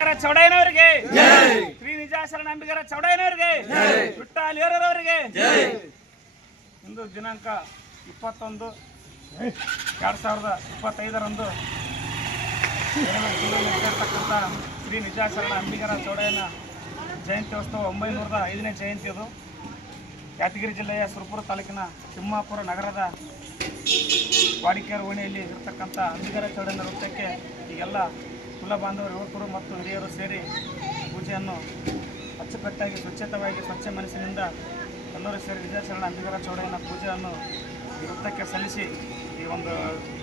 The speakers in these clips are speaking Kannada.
ಚೌಡಯ್ಯನವರಿಗೆ ಶ್ರೀ ನಿಜಾಶರಣ ಅಂಬಿಗರ ಚೌಡಯ್ಯನವರಿಗೆ ವಿಠ್ಠಲ್ ಏರೂರವರಿಗೆ ಇಂದು ದಿನಾಂಕ 21/2025 ನಡೆದಿರ್ತಕ್ಕಂಥ ಶ್ರೀ ನಿಜಾಶರಣ ಅಂಬಿಗರ ಚೌಡಯ್ಯನ ಜಯಂತ್ಯೋತ್ಸವ 905ನೇ ಜಯಂತಿ. ಅದು ಯಾದಗಿರಿ ಜಿಲ್ಲೆಯ ಸುರಪುರ ತಾಲೂಕಿನ ತಿಮ್ಮಾಪುರ ನಗರದ ವಾಡಿಕೆರೆ ಓಣಿಯಲ್ಲಿ ಇರತಕ್ಕಂಥ ಅಂಬಿಗರ ಚೌಡಯ್ಯನ ವೃತ್ತಕ್ಕೆ ಈಗೆಲ್ಲ ಕುಲ ಬಾಂಧವರು, ಯುವಕರು ಮತ್ತು ಹಿರಿಯರು ಸೇರಿ ಪೂಜೆಯನ್ನು ಅಚ್ಚುಕಟ್ಟಾಗಿ ಸ್ವಚ್ಛತವಾಗಿ ಸ್ವಚ್ಛ ಮನಸ್ಸಿನಿಂದ ಎಲ್ಲರೂ ಸೇರಿ ನಿಜಾಶರಣ ಅಂಬಿಗರ ಚೌಡಯ್ಯನ ಪೂಜೆಯನ್ನು ಈ ವೃತ್ತಕ್ಕೆ ಸಲ್ಲಿಸಿ ಈ ಒಂದು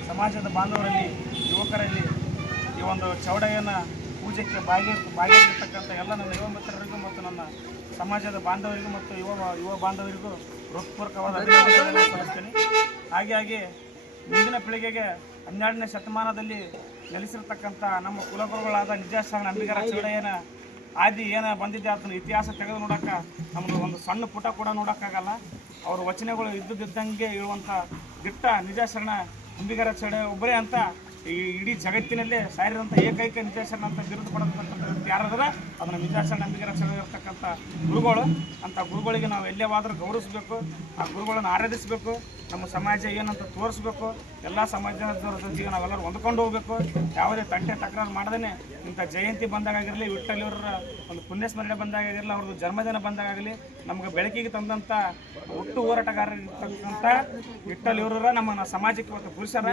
ಸಮಾಜದ ಬಾಂಧವರಲ್ಲಿ, ಯುವಕರಲ್ಲಿ ಈ ಒಂದು ಚೌಡಯ್ಯನ ಪೂಜೆಗೆ ಭಾಗಿಯಾಗಿರ್ತಕ್ಕಂಥ ಎಲ್ಲ ನನ್ನ ಯುವ ಮಿತ್ರರಿಗೂ ಮತ್ತು ನನ್ನ ಸಮಾಜದ ಬಾಂಧವರಿಗೂ ಮತ್ತು ಯುವ ಬಾಂಧವರಿಗೂ ಹೃತ್ಪೂರ್ವಕವಾದ ಅಭಿನಂದನೆಗಳನ್ನು ಸಲ್ಲಿಸ್ತೀನಿ. ಹಾಗೆ ಮುಂದಿನ ಪೀಳಿಗೆಗೆ 12ನೇ ಶತಮಾನದಲ್ಲಿ ನೆಲೆಸಿರ್ತಕ್ಕಂಥ ನಮ್ಮ ಕುಲಗುರುಗಳಾದ ನಿಜಾಶರಣ ಅಂಬಿಗರ ಚೌಡಯ್ಯನ ಆದಿ ಏನು ಬಂದಿದ್ದೆ ಅದನ್ನು ಇತಿಹಾಸ ತೆಗೆದು ನೋಡೋಕೆ ನಮ್ಮದು ಒಂದು ಸಣ್ಣ ಪುಟ ಕೂಡ ನೋಡೋಕ್ಕಾಗಲ್ಲ. ಅವ್ರ ವಚನಗಳು ಇದ್ದಂಗೆ ಇರುವಂಥ ದಿಟ್ಟ ನಿಜಾಶರಣ ಅಂಬಿಗರ ಚೌಡಯ್ಯ ಒಬ್ಬರೇ ಅಂತ ಈ ಇಡೀ ಜಗತ್ತಿನಲ್ಲೇ ಸಾರಿದಂಥ ಏಕೈಕ ನಿಜಾಶರಣ ಅಂತ ಬಿರುದು ಪಡೆದಂಥ ವ್ಯಕ್ತಿ ಯಾರಾದ್ರೆ ಅದನ್ನು ನಿಜಾಶರಣ ಅಂಬಿಗರ ಚೌಡಯ್ಯ ಇರ್ತಕ್ಕಂಥ ಗುರುಗಳು. ಅಂಥ ಗುರುಗಳಿಗೆ ನಾವು ಎಲ್ಲೇವಾದರೂ ಗೌರವಿಸಬೇಕು, ಆ ಗುರುಗಳನ್ನು ಆರಾಧಿಸಬೇಕು, ನಮ್ಮ ಸಮಾಜ ಏನಂತ ತೋರಿಸ್ಬೇಕು, ಎಲ್ಲ ಸಮಾಜದವರ ಜೊತೆಗೆ ನಾವೆಲ್ಲರೂ ಹೊಂದ್ಕೊಂಡು ಹೋಗಬೇಕು. ಯಾವುದೇ ತಂಟೆ ತಕರಾರು ಮಾಡದೇ ಇಂಥ ಜಯಂತಿ ಬಂದಾಗಿರಲಿ, ವಿಠ್ಠಲ್ ಇವರ ಒಂದು ಪುಣ್ಯಸ್ಮರಣೆ ಬಂದಾಗಿರಲಿ, ಅವ್ರದ್ದು ಜನ್ಮದಿನ ಬಂದಾಗಲಿ, ನಮ್ಗೆ ಬೆಳಕಿಗೆ ತಂದಂಥ ಹುಟ್ಟು ಹೋರಾಟಗಾರರಿರ್ತಕ್ಕಂಥ ವಿಠ್ಠಲ್ ಇವರ ನಮ್ಮ ಸಮಾಜಕ್ಕೆ ಮತ್ತು ಪುರುಷರ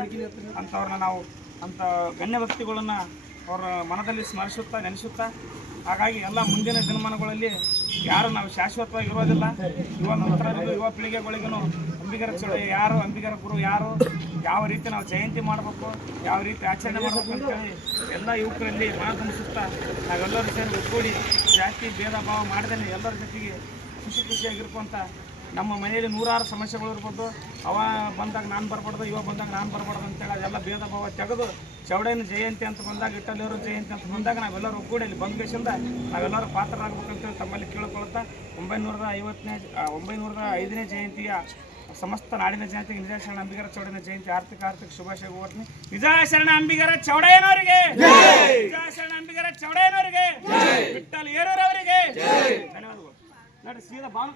ಅಂಥವ್ರನ್ನ ನಾವು ಅಂಥ ಗಣ್ಯ ವ್ಯಕ್ತಿಗಳನ್ನು ಅವರ ಮನದಲ್ಲಿ ಸ್ಮರಿಸುತ್ತಾ ನೆನೆಸುತ್ತಾ, ಹಾಗಾಗಿ ಎಲ್ಲ ಮುಂದಿನ ದಿನಮಾನಗಳಲ್ಲಿ ಯಾರು ನಾವು ಶಾಶ್ವತವಾಗಿ ಇರೋದಿಲ್ಲ. ಯುವ ಮಿತ್ರರಿಗೂ ಯುವ ಪೀಳಿಗೆಗಳಿಗೂ ಅಂಬಿಗರ ಚೌಡಯ್ಯ ಯಾರು, ಅಂಬಿಗರ ಗುರು ಯಾರು, ಯಾವ ರೀತಿ ನಾವು ಜಯಂತಿ ಮಾಡಬೇಕು, ಯಾವ ರೀತಿ ಆಚರಣೆ ಮಾಡಬೇಕು ಅಂತೇಳಿ ಎಲ್ಲ ಯುವಕರಲ್ಲಿ ಮನತುಂಬಿಸುತ್ತಾ ನಾವೆಲ್ಲರೂ ಸೇರಿ ಒಗ್ಗೂಡಿ ಜಾತಿ ಭೇದ ಭಾವ ಮಾಡದೇ ಎಲ್ಲರ ಜೊತೆಗೆ ಖುಷಿಯಾಗಿರ್ಕೊಂತ ನಮ್ಮ ಮನೆಯಲ್ಲಿ ನೂರಾರು ಸಮಸ್ಯೆಗಳು ಇರ್ಬೋದು. ಅವ ಬಂದಾಗ ನಾನು ಬರಬಾರ್ದು, ಇವ ಬಂದಾಗ ನಾನು ಬರಬಾರ್ದು ಅಂತೇಳಿ ಅದೆಲ್ಲ ಭೇದ ಭಾವ ತೆಗೆದು ಚೌಡಯ್ಯನ ಜಯಂತಿ ಅಂತ ಬಂದಾಗ, ವಿಠ್ಠಲ್ ಜಯಂತಿ ಅಂತ ಬಂದಾಗ ನಾವೆಲ್ಲರೂ ಒಗ್ಗೂಡಿಯಲ್ಲಿ ಬಂದ್ಗೇಶಿಂದ ನಾವೆಲ್ಲರೂ ಪಾತ್ರರಾಗಬೇಕಂತೇಳಿ ತಮ್ಮಲ್ಲಿ ಕೇಳಿಕೊಳ್ಳುತ್ತಾ 905ನೇ ಜಯಂತಿಯ ಸಮಸ್ತ ನಾಡಿನ ಜನತೆಗೆ ನಿಜಾಶರಣ ಅಂಬಿಗರ ಚೌಡಯ್ಯನ ಜಯಂತಿ ಆರ್ಥಿಕ ಶುಭಾಶಯ ಕೋರ್ತೀನಿ. ನಿಜಾಶರಣ ಅಂಬಿಗರ ಚೌಡಯ್ಯನವರಿಗೆ, ನಿಜಾಶರಣ ಅಂಬಿಗರ ಚೌಡಯ್ಯನವರಿಗೆ, ವಿಠ್ಠಲ್ ಏರೂರವರಿಗೆ ಧನ್ಯವಾದಗಳು. ನೋಡಿ ಸೀದಾ ಬಾನು